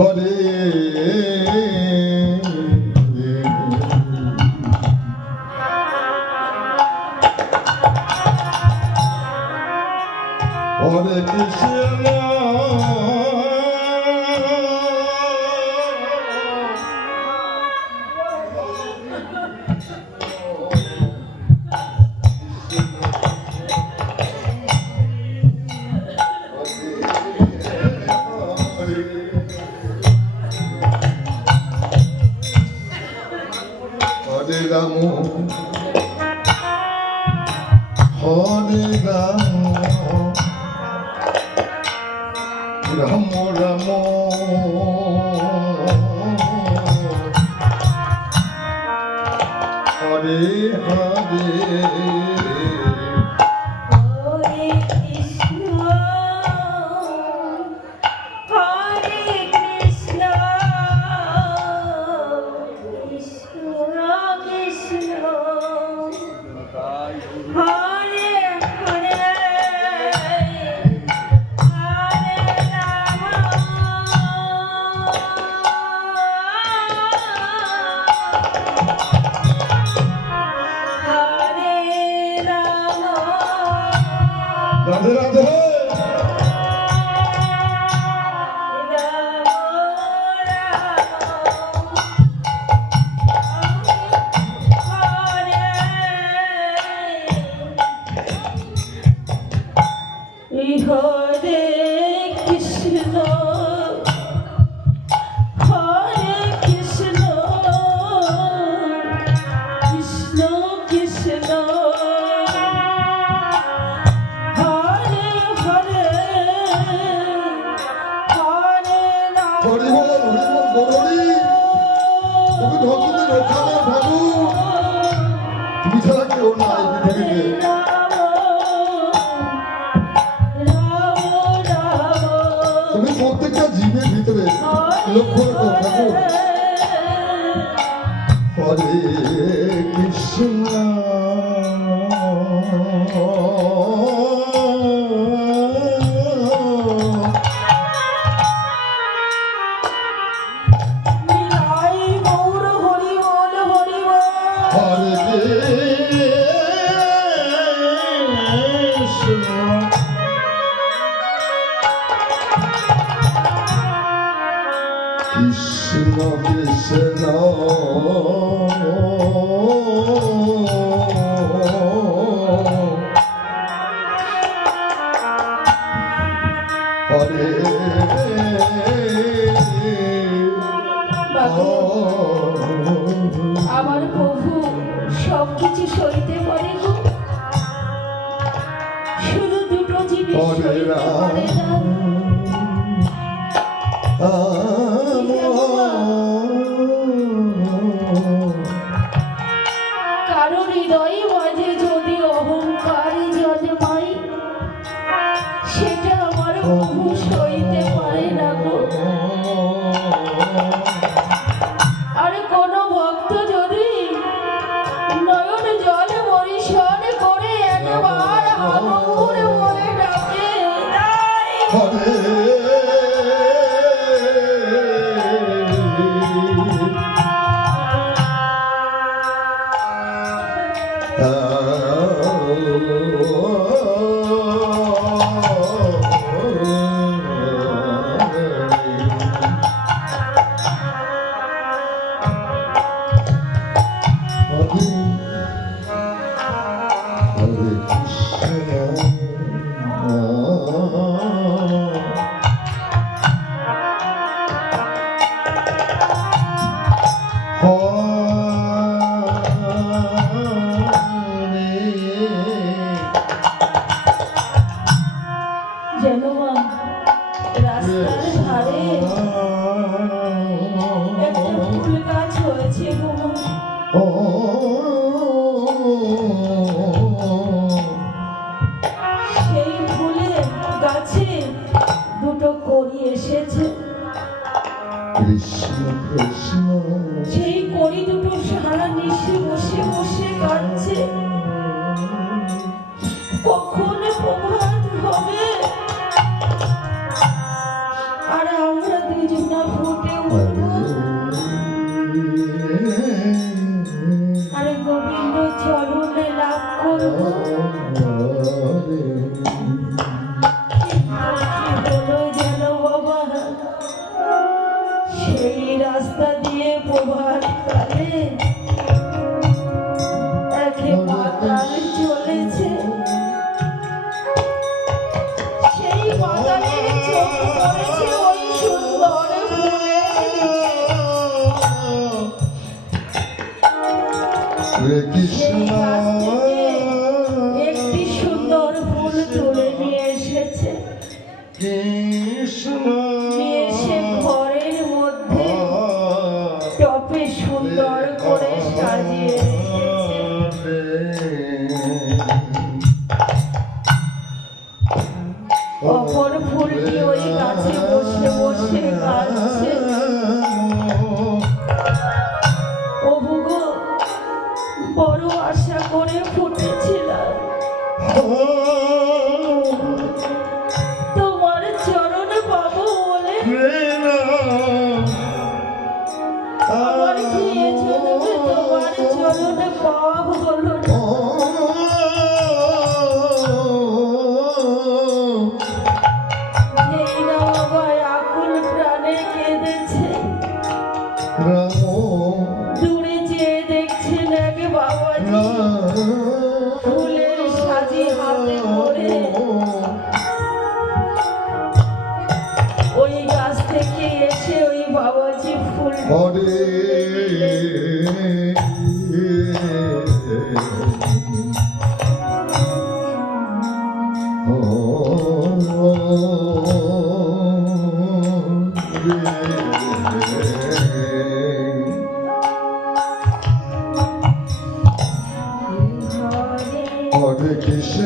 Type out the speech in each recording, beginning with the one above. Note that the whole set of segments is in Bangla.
হরে হরে কৃষ্ণ হরে রাম হরে রাম রাম রাম হরে হরে রাধে রাধে হরে কৃষ্ণ হরে কৃষ্ণ কৃষ্ণ কৃষ্ণ হরে হরে হরে রাম হরি বল গৌরী তুমি ভক্তদের রক্ষা করো ঠাকুর তুমি ছাড়া কেউ নাই পৃথিবীতে তুমি প্রত্যেকটা জীবের ভিতরে লক্ষ্য রাখো ঠাকুর হরে কৃষ্ণ হরে কৃষ্ণ কৃষ্ণ কৃষ্ণ হরে আমার প্রভু সবকিছু সইতে পারে গো, শুধু দুটো জিনিস সইতে পারে না। কারো হৃদয়ে মাঝে যদি অহংকার জন্মাই, সেটা আমার প্রভু সইতে পারে না গো। আর কোন ভক্ত যদি নয়ন জল বরিশন করে একবার হামুর বলে ডাকে, হরে যেন রাস্তার ধারে একটা ফুল গাছ হয়েছে গো, সেই ফুলের গাছে দুটো কড়ি এসেছে। কৃষ্ণ কৃষ্ণ সেই কড়ি দুটো সারা নিশে বসে বসে কাঁদছে, কখন প্রভাত হবে আর আমরা দুজনা ফুল সেই গাছ থেকে একটি সুন্দর ফুল তুলে নিয়ে এসেছে। নিয়ে এসে ঘরের মধ্যে টপে সুন্দর করে সাজিয়ে রেখেছে। অপর ফুলটি ওই গাছে বসে বসে কাঁদছে। প্রভু গো, বড় আশা করে ফুটেছিলাম, তোমার চরণে পাবো বলে আমার কি এজন্যে তোমার চরণে পাওয়া হলো না। এই না বাবা আকুল প্রাণে কেঁদেছে। দূরে যেয়ে দেখছেন এক বাবাজি ফুলের সাজি হাতে করে ওই গাছ থেকে এসে ওই বাবাজি ফুল হরে কৃষ্ণ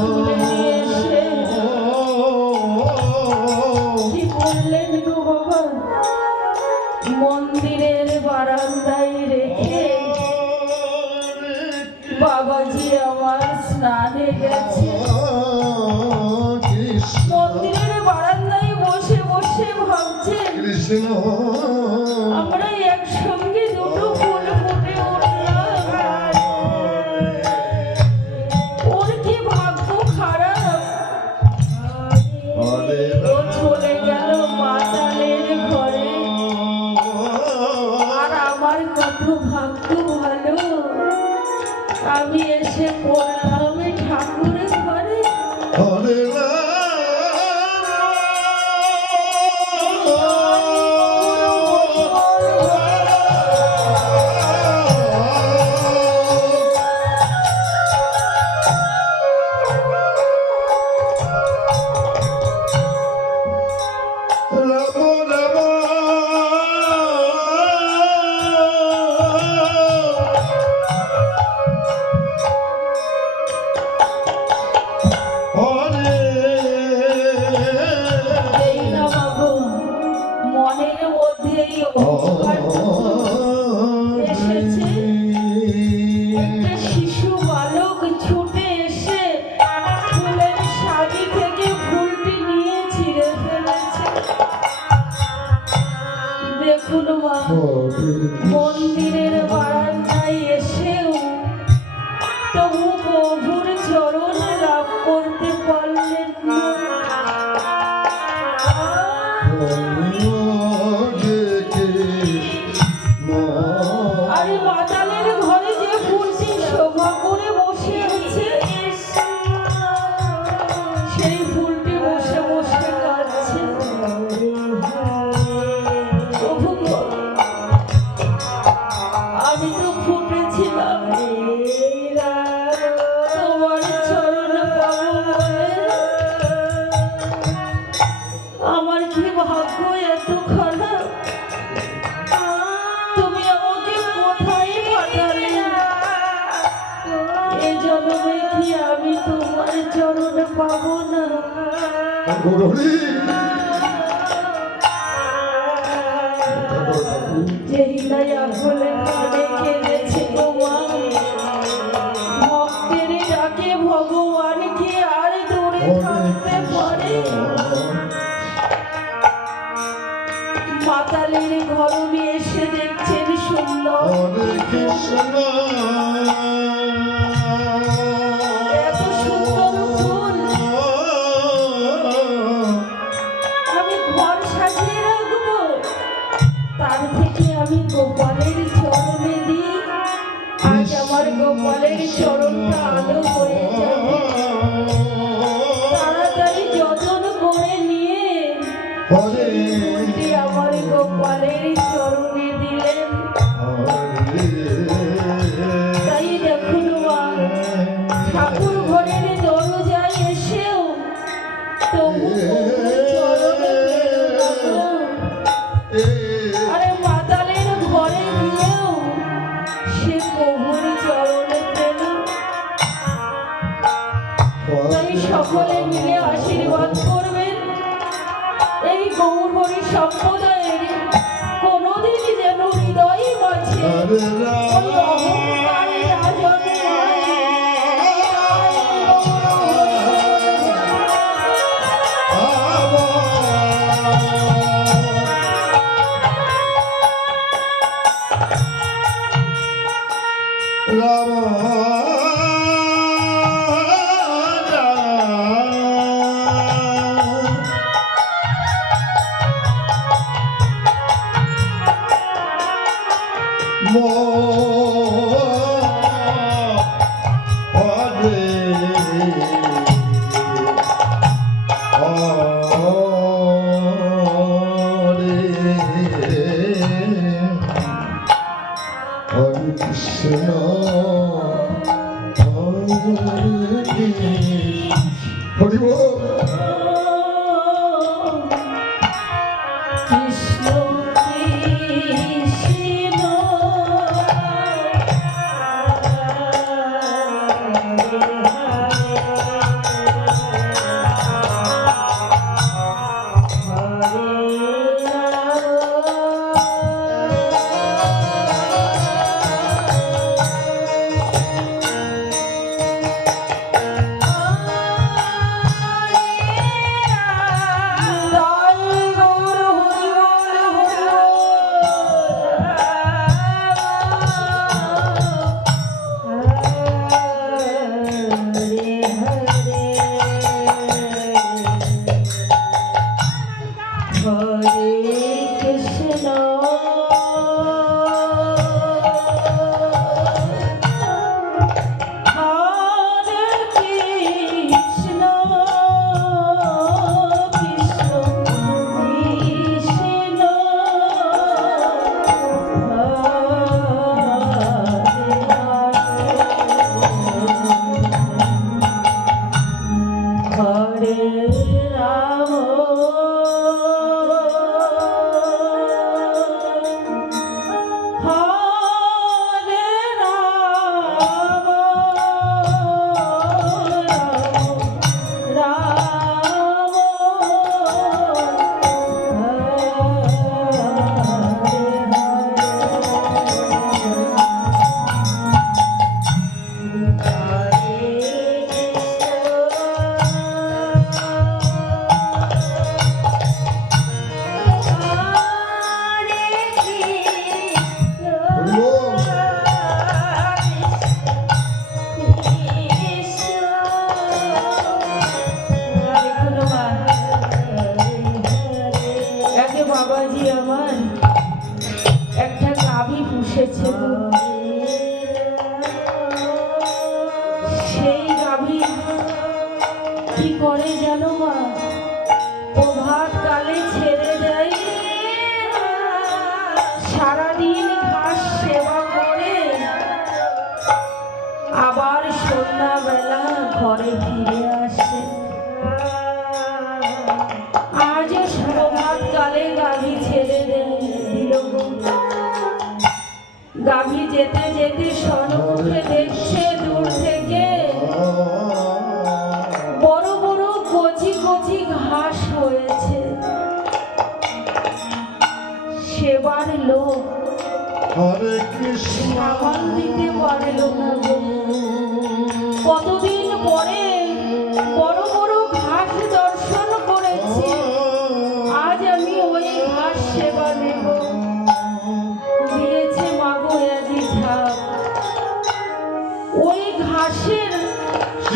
তুলে নিয়ে এসে কি বললেন গো বাবা, মন্দিরের বারান্দায় রেখে বাবাজি আমার স্নানে গেছে। মন্দিরের বারান্দায় বসে বসে ভাবছে কৃষ্ণ আমরা একসঙ্গে দুটো ফুল ফুটে উঠলাম। ওর কি ভাগ্য খারাপ, ও চলে গেল মাতালের ঘরে। আর আমার কত ভাগ্য ভালো, আমি এসে পড়লাম ঠাকুরের ঘরে। হরে এই না বাবু, মনের মধ্যে এই অহংকারটুকু এসেছে। একটা শিশু বালক ছুটে এসে ফুলের সাজি থেকে ফুলটি নিয়ে ছিঁড়ে ফেলেছে। দেখুন মা, মন্দিরের বারান্দায় এসেও তবু প্রভুর চরণ লাভ করতে পারলেন না। আরে মাতালের ঘরে যে ফুলটি শোভা করে বসে আছে, সেই ফুলটি বসে বসে কাঁদছে। প্রভু গো, আমি তো ফুটেছিলাম তোমার চরণ পাবো বলে। আমার কি ভাগ্য এত খারাপ, তুমি আমাকে কোথায় পাঠালে। এ জন্মে কি আমি তোমার চরণ পাবো না। যেই নাই আকুলে কাঁদে কেঁদেছে গো মা, ভক্তের ডাকে ভগবান কি আর দূরে থাকতে পারে। মাতালের ঘরণে এসে দেখছেন সুন্দর এত সুন্দর ফুল, আমি ঘর সাজিয়ে রাখবো, তার থেকে আমি গোপালের চরণে দিই। আজ আমার গোপালের চরণটা আলো হয়ে যাবে। তাড়াতাড়ি যত্ন করে নিয়ে ফুলটি আমার গোপালের চরণে দিলেন। সম্প্রদায়ের কোনোদিন যেন হৃদয় মাঝে হরে ওই অহংকারের রাজন বাবাজি আমার একটা গাভী পুষেছে গো। সেই গাভী কি করে জানো মা, প্রভাত কালে ছেড়ে দেয়, সারাদিন ঘাস সেবা করে আবার সন্ধ্যাবেলা ঘরে ফিরে আসে। আজও প্রভাত কালে গাভী ছেড়ে দিল গো। গাভী যেতে যেতে সন্মুখে দেখছে দূর থেকে বড় বড় কচি কচি ঘাস হয়েছে। সেবার লোক সামাল দিতে পারল না গো। কতদিন পরে বড় বড় ঘাস দর্শন করেছি, আজ আমি ওই ঘাস সেবা নেব। দিয়েছে মাগো এদি ঝাপ। ওই ঘাসের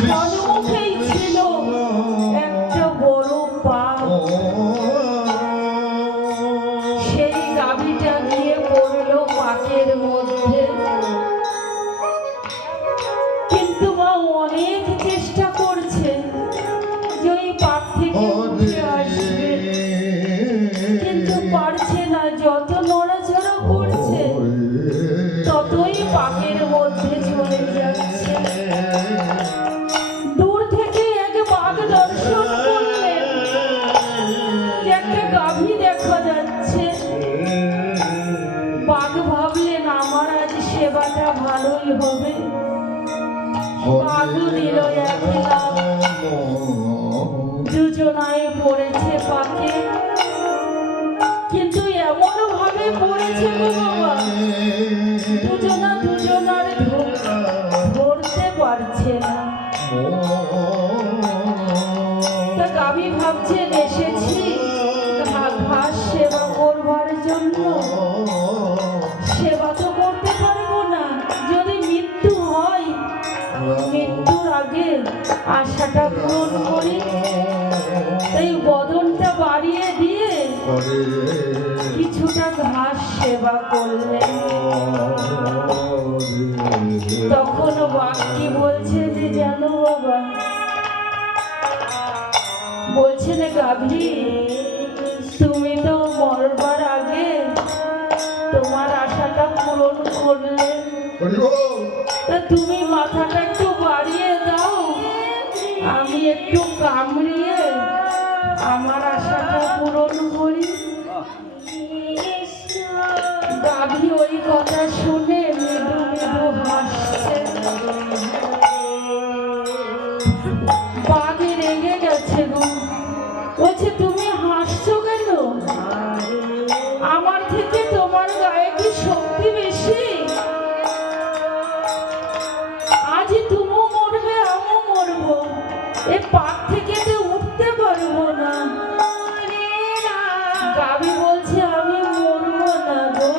সম্মুখেই ছিল একটা বড় পাক। সেই গাভীটা গিয়ে পড়লো পাকের মধ্যে। কিন্তু মা অনেক চেষ্টা করছে যে ওই পাক থেকে উঠে আসবে, কিন্তু পারছে না। যত নড়াচড়া করছে ততই পাকের মধ্যে চলে যাচ্ছে। দূর থেকে এক বাঘ দর্শন করলেন যে একটা গাভী দেখা যাচ্ছে। বাঘ ভাবলেন আমার আজ সেবাটা ভালোই হবে। বাঘও দিল এক লাফ, দুজনায় পড়েছে পাকে। পাচ্ছে গো বাবা, দুজনার ধরতে পারছে না। তা গাভী ভাবছেন এসেছি ঘাস সেবা করবার জন্য, সেবা তো করতে পারবো না, যদি মৃত্যু হয় মৃত্যুর আগে আশাটা পূরণ করি। এই বদনটা বাড়িয়ে দিয়ে কিছুটা ঘাস সেবা করলেন। তখন বাক্যি বলছে যে জানো বাবা, বলছেন গাভী তুমি তো মরবার আগে তোমার আশাটা পূরণ করলে, তা তুমি মাথাটা একটু বাড়িয়ে দাও, আমি একটু কামড়িয়ে আমার আশাটা পূরণ করি। গাভী ওই কথা শুনে মৃদু মৃদু হাসছে। বাঘে রেগে গেছে গো, বলছে তুমি হাসছো কেন? আমার থেকে তোমার গায়ে কি শক্তি বেশি? আজ তুমিও মরবে আমিও মরবো, এ পাক থেকে তো উঠতে পারবো না। গাভী বলছে আমি মরবো না গো,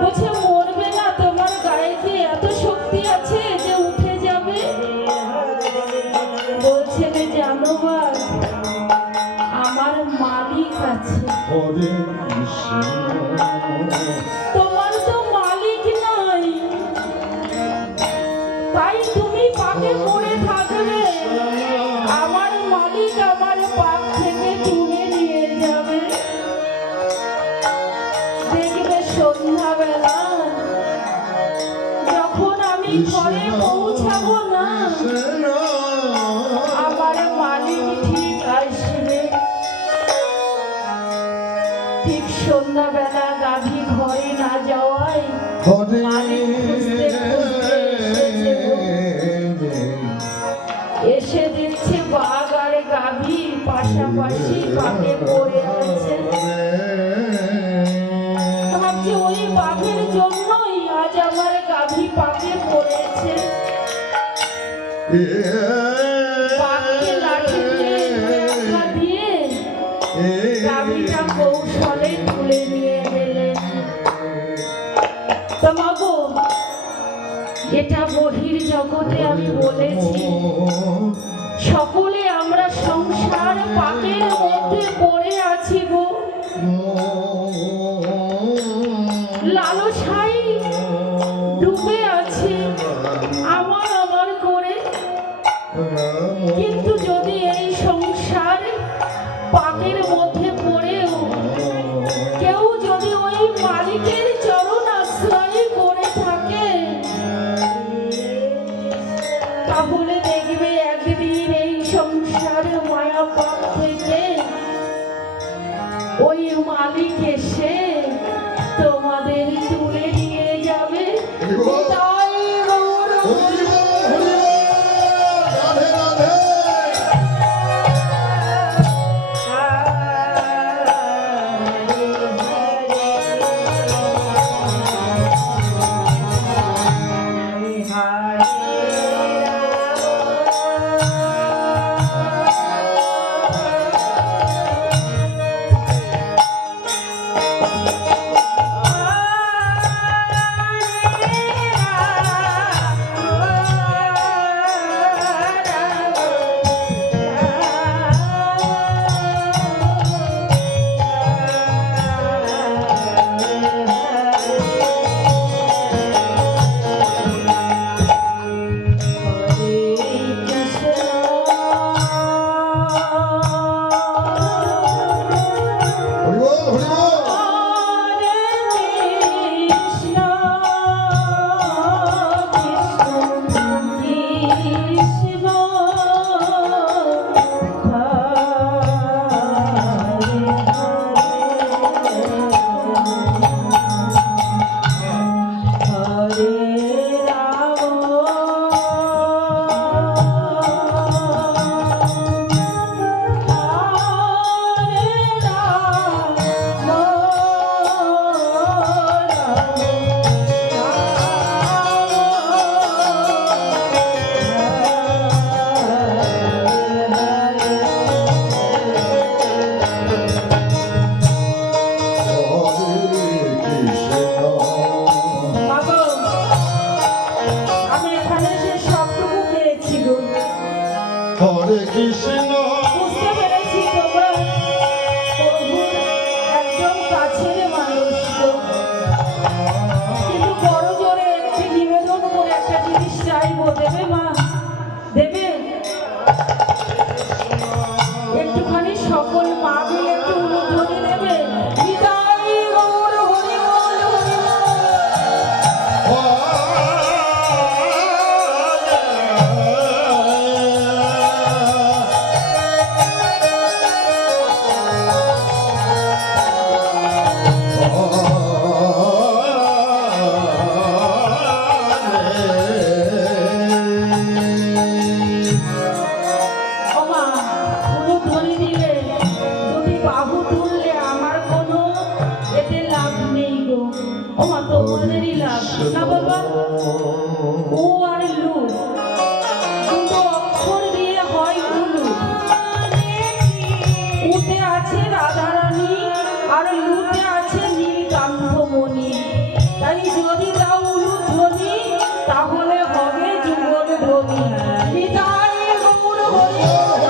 বলছে মরবে না, তোমার গায়ে কি এত শক্তি আছে যে উঠে যাবে? বলছে যে জানো বাঘ, আমার মালিক আছে। তোমার তো মালিক নাই, তাই তুমি পাকে পড়ে থাকবে, আমার মালিক আমার পাক থেকে তুলে নিয়ে যাবে। দেখবে সন্ধ্যাবেলা যখন আমি ঘরে পৌঁছাবো না, আমার মালিক ঠিক আসবে। ঠিক সন্ধ্যাবেলা গাভী ঘরে না যাওয়ায় মালিক খুঁজতে খুঁজতে এসেছে গো। এসে দেখছে বাঘ আর গাভী পাশাপাশি পাকে পড়ে আছে। ভাবছে ওই বাঘের জন্যই আজ আমার গাভী পাকে পড়েছে। বাঘকে লাঠি দিয়ে ধাক্কা দিয়ে গাভীটা কৌশলে তুলে নিয়ে গেলেন। তোমাগো এটা বহির জগতে আমি বলেছি, সকলে আমরা সংসার পাকের মধ্যে পড়ে আছি গো। লালসাই ডুবে আছি আমার করে। কিন্তু যদি এই সংসার পাকের মধ্যে পড়েও কেউ যদি ওই মালিকের চরণ আশ্রয় করে থাকে, তাহলে দেখবে একদিন এই সংসার মায়া পাপ থেকে ওই মালিক এসে তোমাদের তুলে নিয়ে যাবে। তাই গৌর হরে কৃষ্ণ বুঝতে পেরেছি তোমরা প্রভুর একদম কাছের মানুষ গো। কিন্তু বড় জোরে একটি নিবেদন করে একটা জিনিস চাইবো, দেবে মা? দেবে? একটুখানি সকল মা মিলে একটু উলুধ্বনি দেবে। নিতাই গৌর হরি বল, হরি বল। ও মা, উলুধ্বনি দিলে, দুটি বাহু তুললে আমার কোনো এতে লাভ নেই গো। ও মা, তোমাদেরই লাভ না বাবা। ও আর লু, দুটো অক্ষর দিয়ে হয় উলু। উতে আছে রাধারানী আর লুতে আছে নীলকান্তমণি। তাই যদি দাও উলুধ্বনি তাহলে হবে যুগল ধ্বনি। নিতাই গৌর হরি বল।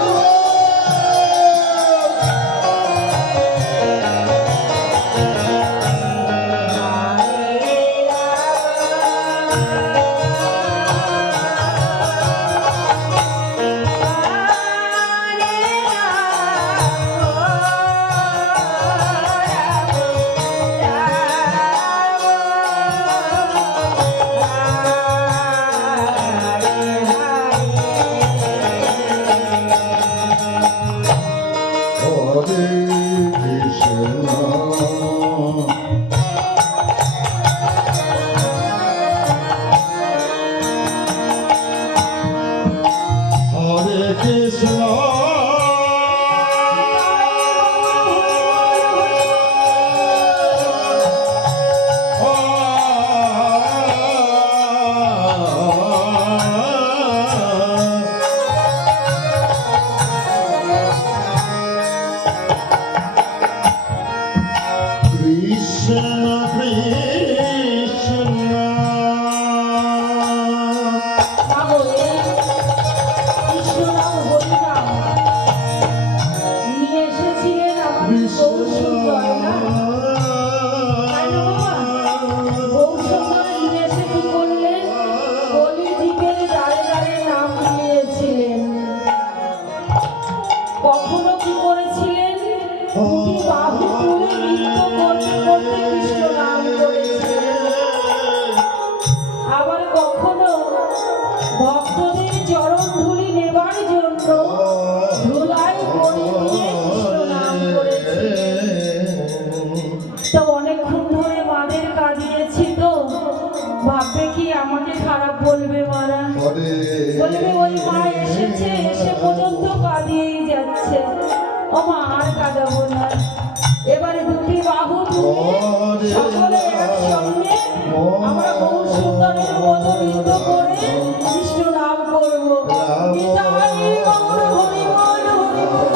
হরে কৃষ্ণ হরে কৃষ্ণ কৃষ্ণ কৃষ্ণ মাগো, এই কৃষ্ণনাম হরিনাম নিয়ে এসেছিলেন আমাদের গৌরসুন্দর না? তাই না বাবা? গৌরসুন্দর নিয়ে এসে কি করলেন? কলিযুগের দ্বারে দ্বারে নাম দিয়েছিলেন। কখনো কি করেছিলেন? দুটি বাহু তুলে নৃত্য করতে করতে কৃষ্ণ নাম করেছিলেন। আবার কখনো ভক্তদের চরণ ধুলি নেবার জন্য ধুলাই করে দিয়ে কৃষ্ণ নাম করেছিলেন। তো অনেকক্ষণ ধরে মাদের কাঁদিয়েছি, তো ভাববে কি আমাকে খারাপ বলবে মারা? হরে বলবে ওই মা এসেছে, এসে পর্যন্ত কাঁদিয়েই যাচ্ছে। ও মা, আর কাঁদাবো না। এবারে দুটি বাহু তুলে সকলে একসঙ্গে আমরা গৌর সুন্দরের মতো নৃত্য করে কৃষ্ণ নাম করবো। নিতাই গৌর হরি বল, হরি বল।